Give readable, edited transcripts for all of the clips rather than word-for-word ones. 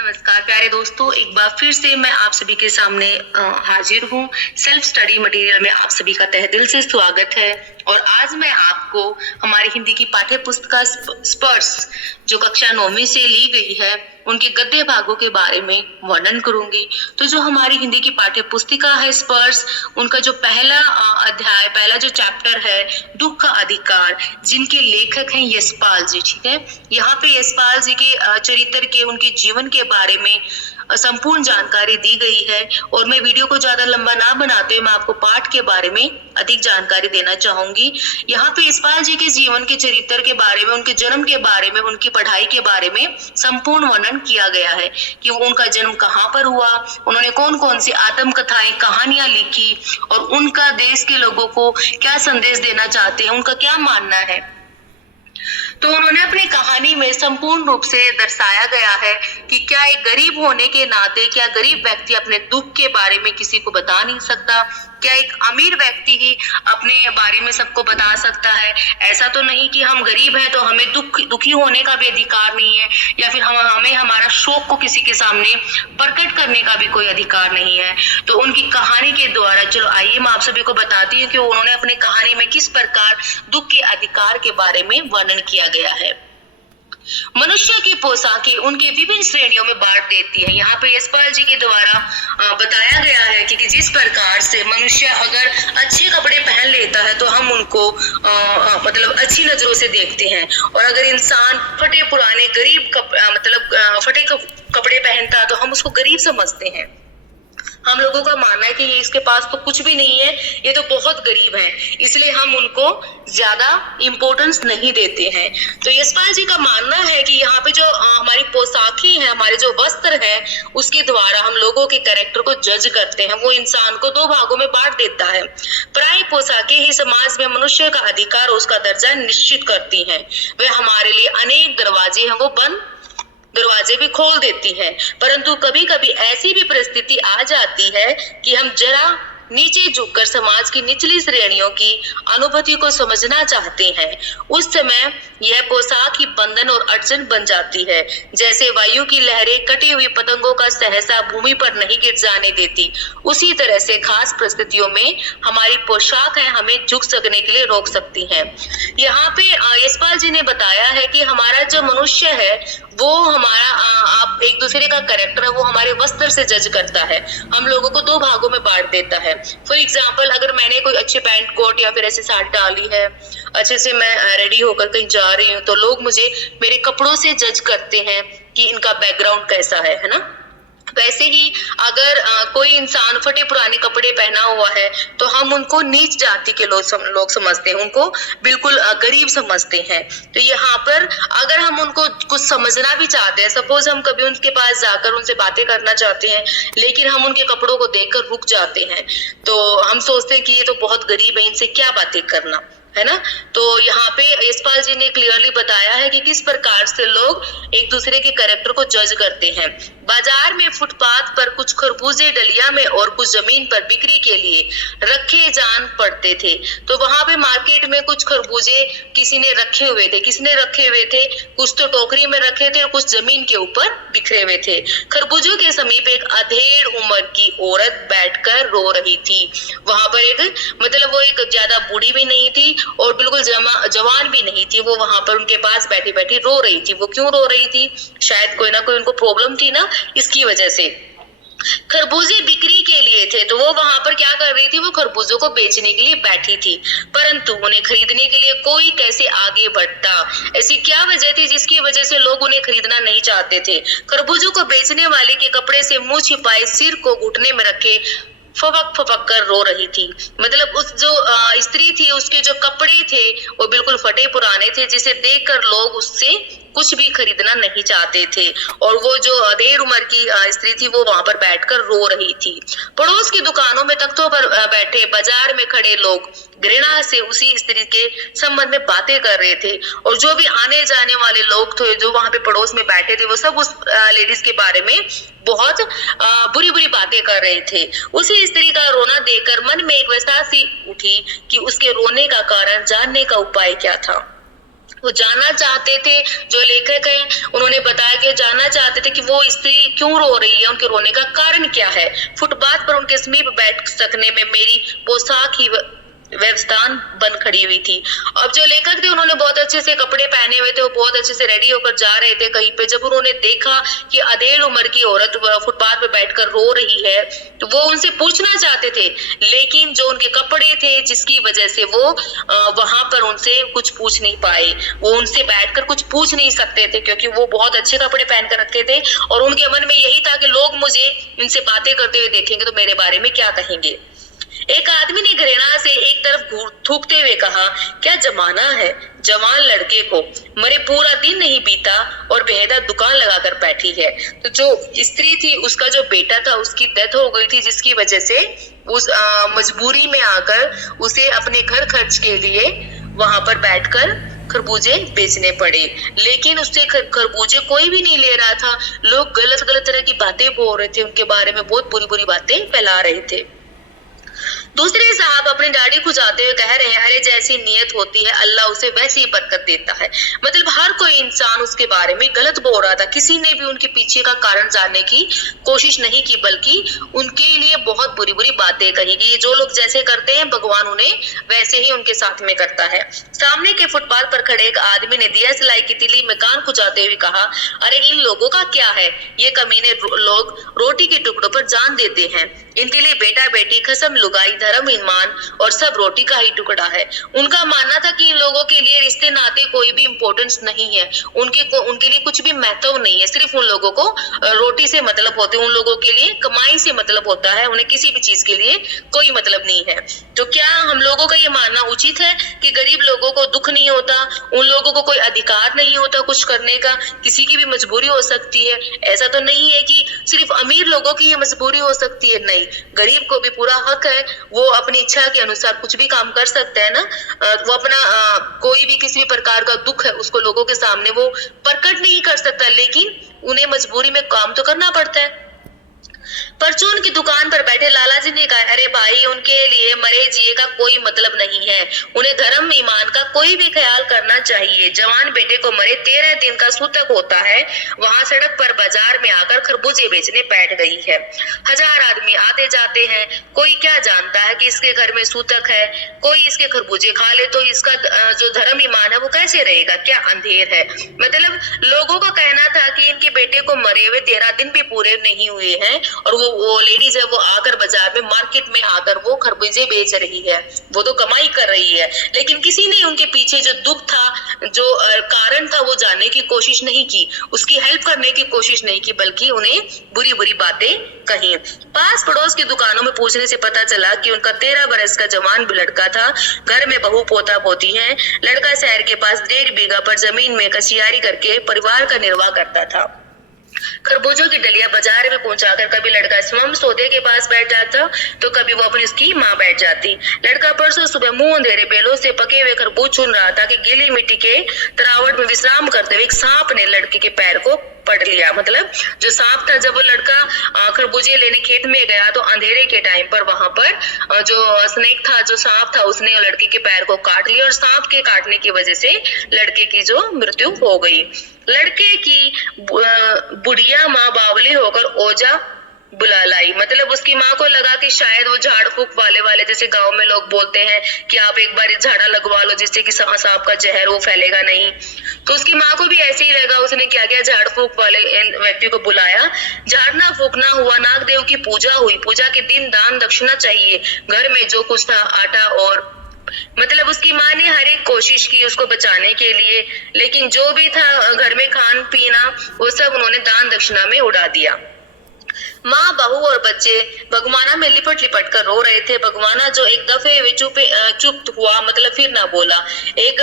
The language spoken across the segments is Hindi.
नमस्कार प्यारे दोस्तों, एक बार फिर से मैं आप सभी के सामने हाजिर हूँ। सेल्फ स्टडी मटेरियल में आप सभी का तहे दिल से स्वागत है। और आज मैं आपको हमारी हिंदी की पाठ्य पुस्तिका स्पर्श जो कक्षा 9वीं से ली गई है उनके गद्य भागों के बारे में वर्णन करूंगी। तो जो हमारी हिंदी की पाठ्य पुस्तिका है स्पर्श, उनका जो पहला अध्याय, पहला जो चैप्टर है दुख का अधिकार, जिनके लेखक हैं यशपाल जी। ठीक है, यहाँ पे यशपाल जी के चरित्र के, उनके जीवन के बारे में संपूर्ण जानकारी दी गई है। और मैं वीडियो को ज्यादा लंबा ना बनाते हुए मैं आपको पाठ के बारे में अधिक जानकारी देना चाहूंगी। यहाँ पे यशपाल जी के जीवन के चरित्र के बारे में, उनके जन्म के बारे में, उनकी पढ़ाई के बारे में संपूर्ण वर्णन किया गया है कि उनका जन्म कहाँ पर हुआ, उन्होंने कौन कौन सी आत्मकथाएं, कहानियां लिखी और उनका देश के लोगों को क्या संदेश देना चाहते हैं, उनका क्या मानना है। तो उन्होंने अपनी कहानी में संपूर्ण रूप से दर्शाया गया है कि क्या एक गरीब होने के नाते, क्या गरीब व्यक्ति अपने दुख के बारे में किसी को बता नहीं सकता, क्या एक अमीर व्यक्ति ही अपने बारे में सबको बता सकता है। ऐसा तो नहीं कि हम गरीब हैं तो हमें दुखी होने का भी अधिकार नहीं है, या फिर हमें हमारा शोक को किसी के सामने प्रकट करने का भी कोई अधिकार नहीं है। तो उनकी कहानी के द्वारा, चलो आइए मैं आप सभी को बताती हूँ कि उन्होंने अपनी कहानी में किस प्रकार दुख के अधिकार के बारे में वर्णन किया गया है। मनुष्य की पोशाकें उनके विभिन्न श्रेणियों में बांट देती है। यहाँ पे यशपाल जी के द्वारा बताया गया है कि जिस प्रकार से मनुष्य अगर अच्छे कपड़े पहन लेता है तो हम उनको मतलब अच्छी नजरों से देखते हैं, और अगर इंसान फटे पुराने गरीब फटे कपड़े पहनता है तो हम उसको गरीब समझते हैं। हम लोगों का मानना है कि इसके पास तो कुछ भी नहीं है, ये तो बहुत गरीब है, इसलिए हम उनको ज्यादा इम्पोर्टेंस नहीं देते हैं। तो यशपाल जी का मानना है कि यहाँ पे जो हमारी पोशाकें हैं, हमारे जो वस्त्र है, उसके द्वारा हम लोगों के कैरेक्टर को जज करते हैं। वो इंसान को दो भागों में बांट देता है। प्राय पोशाकें ही समाज में मनुष्य का अधिकार और उसका दर्जा निश्चित करती हैं। वे हमारे लिए अनेक दरवाजे हैं, वो बंद दरवाजे भी खोल देती है। परंतु कभी कभी ऐसी भी परिस्थिति आ जाती है कि हम जरा नीचे झुककर समाज की निचली श्रेणियों की अनुभूति को समझना चाहते हैं। उस समय यह पोशाक ही बंधन और अड़चन बन जाती है। जैसे वायु की लहरें कटी हुई पतंगों का सहसा भूमि पर नहीं गिर जाने देती, उसी तरह से खास परिस्थितियों में हमारी पोशाक है हमें झुक सकने के लिए रोक सकती है। यहाँ पे यशपाल जी ने बताया है कि हमारा जो मनुष्य है वो हमारा आप एक दूसरे का कैरेक्टर है वो हमारे वस्त्र से जज करता है, हम लोगों को दो भागों में बांट देता है। फॉर एग्जाम्पल, अगर मैंने कोई अच्छे पैंट कोट या फिर ऐसी साड़ी डाली है, अच्छे से मैं रेडी होकर कहीं जा रही हूँ, तो लोग मुझे मेरे कपड़ों से जज करते हैं कि इनका बैकग्राउंड कैसा है ना। वैसे ही अगर कोई इंसान फटे पुराने कपड़े पहना हुआ है तो हम उनको नीच जाति के लोग समझते हैं, उनको बिल्कुल गरीब समझते हैं। तो यहाँ पर अगर हम उनको कुछ समझना भी चाहते हैं, सपोज हम कभी उनके पास जाकर उनसे बातें करना चाहते हैं, लेकिन हम उनके कपड़ों को देखकर रुक जाते हैं, तो हम सोचते हैं कि ये तो बहुत गरीब है, इनसे क्या बातें करना, है ना। तो यहाँ पे यशपाल जी ने क्लियरली बताया है कि किस प्रकार से लोग एक दूसरे के कैरेक्टर को जज करते हैं। बाजार में फुटपाथ पर कुछ खरबूजे डलिया में और कुछ जमीन पर बिक्री के लिए रखे जान पड़ते थे। तो वहां पे मार्केट में कुछ खरबूजे किसी ने रखे हुए थे, किसने रखे हुए थे, कुछ तो टोकरी में रखे थे और कुछ जमीन के ऊपर बिखरे हुए थे। खरबूजों के समीप एक अधेड़ उम्र की औरत बैठकर रो रही थी। वहां पर एक मतलब वो एक ज्यादा बूढ़ी भी नहीं थी और बिल्कुल जवान भी नहीं थी, वो वहां पर उनके पास बैठी बैठी रो रही थी। वो क्यों रो रही थी? शायद कोई ना कोई उनको प्रॉब्लम थी ना, इसकी वजह से। खरबूजे बिक्री के लिए थे तो वो वहां पर क्या कर रही थी, वो खरबूजों को बेचने के लिए बैठी थी, परंतु उन्हें खरीदने के लिए कोई कैसे आगे बढ़ता। ऐसी क्या वजह थी जिसकी वजह से लोग उन्हें खरीदना नहीं चाहते थे? खरबूजों को बेचने वाले के कपड़े से मुंह छिपाए, सिर को घुटने में रखे फपक फपक कर रो रही थी। मतलब उस जो स्त्री थी उसके जो कपड़े थे वो बिल्कुल फटे पुराने थे, जिसे देखकर लोग उससे कुछ भी खरीदना नहीं चाहते थे। और वो जो अधेड़ उम्र की स्त्री थी वो वहां पर बैठकर रो रही थी। पड़ोस की दुकानों में तख्तों पर बैठे बाजार में खड़े लोग घृणा से उसी स्त्री के संबंध में बातें कर रहे थे, और जो भी आने जाने वाले लोग थे जो वहां पे पड़ोस में बैठे थे वो सब उस लेडीज के बारे में बहुत बुरी बुरी बातें कर रहे थे। उसी स्त्री का रोना देखकर मन में एक वैसा सी उठी कि उसके रोने का कारण जानने का उपाय क्या था। वो जानना चाहते थे, जो लेखक हैं उन्होंने बताया कि जानना चाहते थे कि वो स्त्री क्यों रो रही है, उनके रोने का कारण क्या है। फुटपाथ पर उनके समीप बैठ सकने में मेरी पोशाक ही व्यवस्थान बन खड़ी हुई थी। अब जो लेखक थे उन्होंने बहुत अच्छे से कपड़े पहने हुए थे, वो बहुत अच्छे से रेडी होकर जा रहे थे कहीं पे। जब उन्होंने देखा कि अधेड़ उम्र की औरत फुटपाथ पे बैठकर रो रही है, तो वो उनसे पूछना चाहते थे, लेकिन जो उनके कपड़े थे जिसकी वजह से वो वहां पर उनसे कुछ पूछ नहीं पाए। वो उनसे बैठकर कुछ पूछ नहीं सकते थे क्योंकि वो बहुत अच्छे कपड़े पहन कर रखे थे और उनके मन में यही था कि लोग मुझे इनसे बातें करते हुए देखेंगे तो मेरे बारे में क्या कहेंगे। एक आदमी ने घृणा से एक तरफ थूकते हुए कहा, क्या जमाना है, जवान लड़के को मरे पूरा दिन नहीं बीता और बेहदा दुकान लगाकर बैठी है। तो जो स्त्री थी उसका जो बेटा था उसकी डेथ हो गई थी, जिसकी वजह से उस मजबूरी में आकर उसे अपने घर खर्च के लिए वहां पर बैठकर खरबूजे बेचने पड़े। लेकिन उससे खरबूजे कोई भी नहीं ले रहा था। लोग गलत गलत तरह की बातें बोल रहे थे, उनके बारे में बहुत बुरी बुरी बातें फैला रहे थे। दूसरे साहब अपनी दाढ़ी खुजाते हुए कह रहे हैं, अरे जैसी नियत होती है अल्लाह उसे वैसी ही बरकत देता है। मतलब हर कोई इंसान उसके बारे में गलत बोल रहा था। किसी ने भी उनके पीछे का कारण जानने की कोशिश नहीं की, बल्कि उनके लिए बहुत बुरी बुरी बातें कही कि जो लोग जैसे करते हैं भगवान उन्हें वैसे ही उनके साथ में करता है। सामने के फुटपाथ पर खड़े एक आदमी ने दिया सिलाई की तिली में कान खुजाते हुए कहा, अरे इन लोगों का क्या है, ये कमीने लोग रोटी के टुकड़ों पर जान देते हैं। इनके लिए बेटा बेटी कसम लुगाई धर्म ईमान और सब रोटी का ही टुकड़ा है। उनका मानना था कि इन लोगों के लिए रिश्ते नाते कोई भी इम्पोर्टेंस नहीं है, उनके लिए कुछ भी महत्व नहीं है। सिर्फ उन लोगों को रोटी से मतलब होते, उन लोगों के लिए कमाई से मतलब होता है, उन्हें किसी भी चीज के लिए कोई मतलब नहीं है। तो क्या हम लोगों का ये मानना उचित है कि गरीब लोगों को दुख नहीं होता, उन लोगों को कोई अधिकार नहीं होता कुछ करने का, किसी की भी मजबूरी हो सकती है? ऐसा तो नहीं है कि सिर्फ अमीर लोगों की ये मजबूरी हो सकती है, नहीं, गरीब को भी पूरा हक है, वो अपनी इच्छा के अनुसार कुछ भी काम कर सकता है ना। वो अपना कोई भी किसी भी प्रकार का दुख है उसको लोगों के सामने वो प्रकट नहीं कर सकता, लेकिन उन्हें मजबूरी में काम तो करना पड़ता है। परचून की दुकान पर बैठे लाला जी ने कहा, अरे भाई उनके लिए मरे जिए का कोई मतलब नहीं है, उन्हें धर्म ईमान का कोई भी ख्याल करना चाहिए। जवान बेटे को मरे 13 दिन का सूतक होता है, वहां सड़क पर बाजार में आकर खरबूजे बेचने बैठ गई है। 1000 आदमी आते जाते हैं, कोई क्या जानता है कि इसके घर में सूतक है, कोई इसके खरबूजे खा ले तो इसका जो धर्म ईमान है वो कैसे रहेगा, क्या अंधेर है। मतलब लोगों का कहना था कि इनके बेटे को मरे हुए 13 दिन भी पूरे नहीं हुए हैं और वो लेडीज है वो आकर बाजार में मार्केट में आकर वो खरबूजे बेच रही है, वो तो कमाई कर रही है। लेकिन किसी ने उनके पीछे जो दुख था, जो कारण था वो जानने की कोशिश नहीं की, उसकी हेल्प करने की कोशिश नहीं की, बल्कि उन्हें बुरी बुरी बातें कही। पास पड़ोस की दुकानों में पूछने से पता चला कि उनका 13 बरस का जवान लड़का था, घर में बहू पोता पोती है। लड़का शहर के पास 1.5 बीघा पर जमीन में कचियारी करके परिवार का निर्वाह करता था। खरबूजों की डलिया बाजार में पहुंचाकर कभी लड़का स्वयं सौदे के पास बैठ जाता तो कभी वो अपनी उसकी माँ बैठ जाती। लड़का परसों सुबह मुंह अंधेरे बेलों से पके हुए खरबूज चुन रहा था कि गीली मिट्टी के तरावट में विश्राम करते हुए एक सांप ने लड़के के पैर को पकड़ लिया। मतलब जो सांप था, जब वो लड़का खरबूजे लेने खेत में गया तो अंधेरे के टाइम पर वहां पर जो स्नेक था, जो सांप था, उसने लड़के के पैर को काट लिया और सांप के काटने की वजह से लड़के की जो मृत्यु हो गई। लड़के की बुढ़िया माँ बावली होकर ओझा बुला लाई। मतलब उसकी माँ को लगा कि शायद वो झाड़ फूक वाले जैसे गांव में लोग बोलते हैं कि आप एक बार झाड़ा लगवा लो जिससे कि सांप का जहर वो फैलेगा नहीं, तो उसकी माँ को भी ऐसे ही लगा। उसने क्या किया, झाड़ फूक वाले व्यक्ति को बुलाया। झाड़ना फूकना हुआ, नागदेव की पूजा हुई। पूजा के दिन दान दक्षिणा चाहिए, घर में जो कुछ था आटा और मतलब उसकी माँ ने हर एक कोशिश की उसको बचाने के लिए, लेकिन जो भी था घर में खान पीना वो सब उन्होंने दान दक्षिणा में उड़ा दिया। माँ, बहू और बच्चे भगवाना में लिपट लिपट कर रो रहे थे। भगवाना जो एक दफे वे चुप हुआ, मतलब फिर ना बोला। एक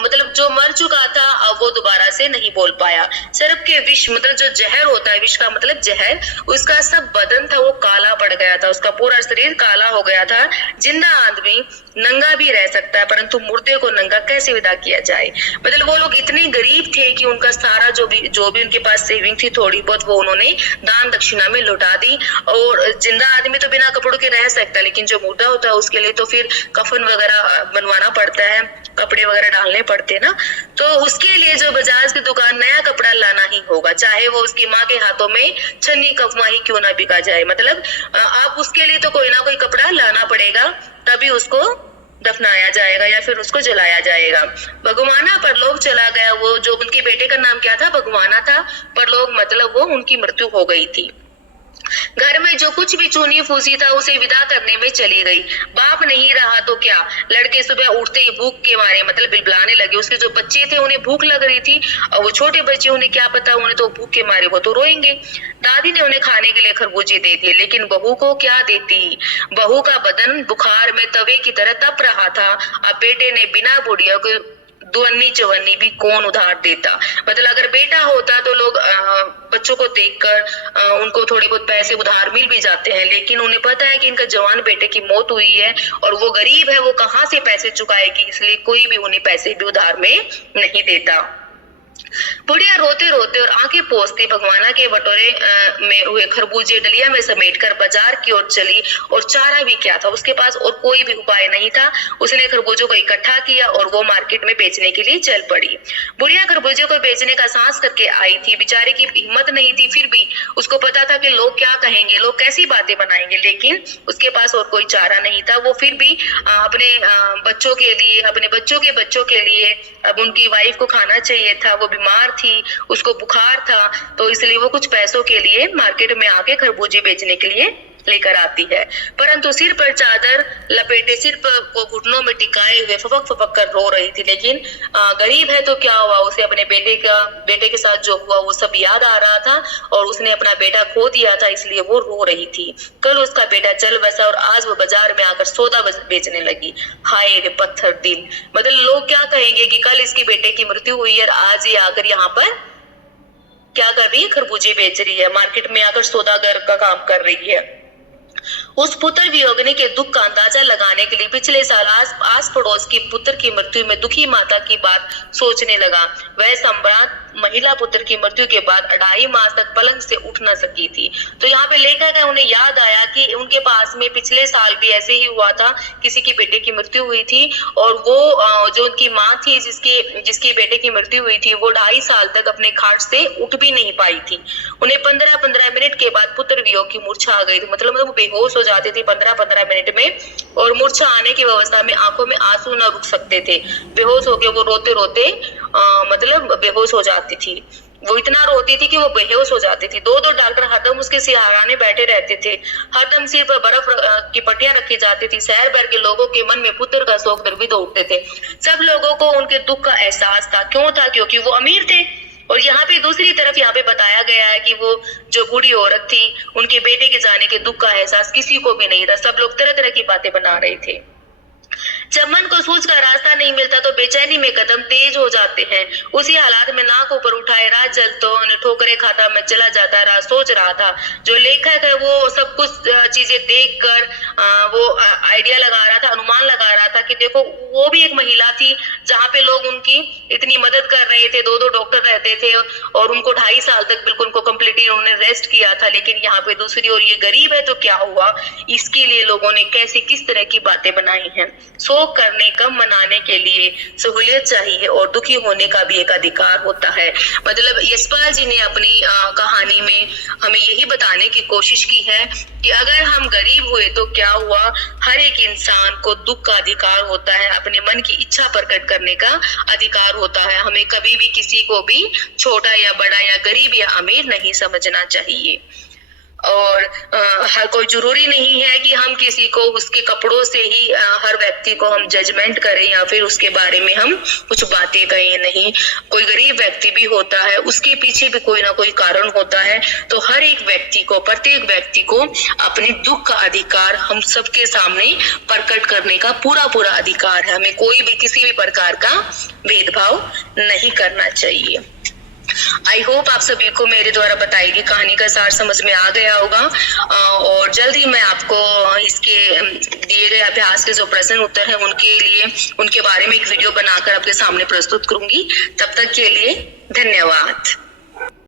मतलब जो मर चुका था अब वो दोबारा से नहीं बोल पाया। सर्प के विष, मतलब जो जहर होता है, विष का मतलब जहर, उसका सब बदन था वो काला पड़ गया था, उसका पूरा शरीर काला हो गया था। जिंदा आदमी नंगा भी रह सकता है, परंतु मुर्दे को नंगा कैसे विदा किया जाए। मतलब वो लोग इतने गरीब थे कि उनका सारा जो भी उनके पास सेविंग थी थोड़ी बहुत, वो उन्होंने दान दक्षिणा में लौटा दी। और जिंदा आदमी तो बिना कपड़ों के रह सकता है, लेकिन जो मुर्दा होता है उसके लिए तो फिर कफन वगैरह बनवाना पड़ता है। कपड़े वगैरह डालने पड़ते ना, तो उसके लिए जो बाजार की दुकान नया कपड़ा लाना ही होगा, चाहे वो उसकी माँ के हाथों में छन्नी कफमा ही क्यों ना बिका जाए। मतलब आप उसके लिए तो कोई ना कोई कपड़ा लाना पड़ेगा, तभी उसको दफनाया जाएगा या फिर उसको जलाया जाएगा। भगवाना परलोक चला गया, वो जो उनके बेटे का नाम क्या था, भगवाना था। परलोक मतलब वो उनकी मृत्यु हो गई थी। घर में जो कुछ भी चूनी फूसी था उसे विदा करने में चली गई। बाप नहीं रहा तो क्या, लड़के सुबह उठते ही भूख के मारे मतलब बिलबिलाने लगे। उसके जो बच्चे थे उन्हें भूख लग रही थी, और वो छोटे बच्चे उन्हें क्या पता, उन्हें तो भूख के मारे वो तो रोएंगे। दादी ने उन्हें खाने के लिए खरबूजे दे दिए, लेकिन बहू को क्या देती। बहू का बदन बुखार में तवे की तरह तप रहा था। अब बेटे ने बिना बुढ़िया को दुअन्नी चवन्नी भी कौन उधार देता। मतलब अगर बेटा होता तो लोग बच्चों को देखकर उनको थोड़े बहुत पैसे उधार मिल भी जाते हैं, लेकिन उन्हें पता है कि इनका जवान बेटे की मौत हुई है और वो गरीब है, वो कहाँ से पैसे चुकाएगी, इसलिए कोई भी उन्हें पैसे भी उधार में नहीं देता। बुढ़िया रोते रोते और आंखें पोंछते भगवाना के बटोरे में हुए खरबूजे डलिया में समेटकर बाजार की ओर चली, और चारा भी क्या था, उसके पास और कोई भी उपाय नहीं था। उसने खरबूजों को इकट्ठा किया और वो मार्केट में बेचने के लिए चल पड़ी। बुढ़िया खरबूजे को बेचने का साहस करके आई थी, बेचारे की हिम्मत नहीं थी, फिर भी उसको पता था कि लोग क्या कहेंगे, लोग कैसी बातें बनाएंगे, लेकिन उसके पास और कोई चारा नहीं था। वो फिर भी अपने बच्चों के लिए, अपने बच्चों के लिए, अब उनकी वाइफ को खाना चाहिए था, वो बीमार थी, उसको बुखार था, तो इसलिए वो कुछ पैसों के लिए मार्केट में आके खरबूजे बेचने के लिए लेकर आती है। परंतु सिर पर चादर लपेटे, सिर पर को घुटनों में टिकाए हुए फपक फपक कर रो रही थी। लेकिन गरीब है तो क्या हुआ, उसे अपने बेटे के साथ जो हुआ वो सब याद आ रहा था, और उसने अपना बेटा खो दिया था, इसलिए वो रो रही थी। कल उसका बेटा चल बसा और आज वो बाजार में आकर सौदा बेचने लगी। हाय रे पत्थर दिल, मतलब लोग क्या कहेंगे कि कल इसके बेटे की मृत्यु हुई है, आज ये आकर यहाँ पर क्या कर रही है, खरबूजे बेच रही है, मार्केट में आकर सौदागर का काम कर रही है। उस पुत्र वियोगिनी के दुख का अंदाजा लगाने के लिए पिछले साल आस पड़ोस की पुत्र की मृत्यु में दुखी माता की बात सोचने लगा। वह सम्राट महिला पुत्र की मृत्यु के बाद 2.5 मास तक पलंग से उठ न सकी थी। तो यहाँ पे लेखक है, उन्हें याद आया कि उनके पास में पिछले साल भी ऐसे ही हुआ था, किसी की बेटे की मृत्यु हुई थी, और वो जो उनकी माँ थी जिसकी बेटे की मृत्यु हुई थी, वो 2.5 साल तक अपने खाट से उठ भी नहीं पाई थी। उन्हें 15-15 मिनट के बाद पुत्र वियोग की मूर्छा आ गई थी, मतलब वो बेहोश हो जाती थी 15-15 मिनट में, और मूर्छा आने की अवस्था में आंखों में आंसू न रुक सकते थे। बेहोश होकर वो रोते रोते मतलब बेहोश हो जाती थी। वो इतना रोती थी कि वो बेहोश हो जाती थी। 2-2 डॉक्टर हरदम उसके सहाराने बैठे रहते थे। हरदम सिर पर बर्फ की पट्टियां रखी जाती थी। शहर भर के लोगों के मन में पुत्र का शोक द्रवित उठते थे। सब लोगों को उनके दुख का एहसास था। क्यों था? क्योंकि वो अमीर थे। और यहाँ पे दूसरी तरफ यहाँ पे बताया गया है कि वो जो बूढ़ी औरत थी, उनके बेटे के जाने के दुख का एहसास किसी को भी नहीं था। सब लोग तरह तरह की बातें बना रहे थे। जब मन को सूझ का रास्ता नहीं मिलता तो बेचैनी में कदम तेज हो जाते हैं। उसी हालात में नाक ऊपर उठाए रात जलते ठोकरे खाता मैं चला जाता रहा। सोच रहा था, जो लेखक है वो सब कुछ चीजें देख कर वो आइडिया लगा रहा था, अनुमान लगा रहा था कि देखो वो भी एक महिला थी जहाँ पे लोग उनकी इतनी मदद कर रहे थे। 2-2 डॉक्टर रहते थे और उनको 2.5 साल तक बिल्कुल उनको कम्प्लीटली उन्होंने रेस्ट किया था। लेकिन यहाँ पे दूसरी ओर ये गरीब है तो क्या हुआ, इसके लिए लोगों ने कैसे किस तरह की बातें बनाई हैं। शोक करने, गम मनाने के लिए सहूलियत चाहिए और दुखी होने का भी एक अधिकार होता है। मतलब यशपाल जी ने अपनी कहानी में हमें यही बताने की कोशिश की है कि अगर हम गरीब हुए तो क्या हुआ, हर एक इंसान को दुख का अधिकार होता है, अपने मन की इच्छा प्रकट करने का अधिकार होता है। हमें कभी भी किसी को भी छोटा या बड़ा या गरीब या अमीर नहीं समझना चाहिए। और हर कोई जरूरी नहीं है कि हम किसी को उसके कपड़ों से ही हर व्यक्ति को हम जजमेंट करें या फिर उसके बारे में हम कुछ बातें कहें। नहीं, कोई गरीब व्यक्ति भी होता है, उसके पीछे भी कोई ना कोई कारण होता है। तो हर एक व्यक्ति को, प्रत्येक व्यक्ति को अपने दुख का अधिकार हम सबके सामने प्रकट करने का पूरा अधिकार है। हमें कोई भी किसी भी प्रकार का भेदभाव नहीं करना चाहिए। आई होप आप सभी को मेरे द्वारा बताई गई कहानी का सार समझ में आ गया होगा, और जल्द ही मैं आपको इसके दिए गए अभ्यास के जो प्रश्न उत्तर हैं उनके बारे में एक वीडियो बनाकर आपके सामने प्रस्तुत करूंगी। तब तक के लिए धन्यवाद।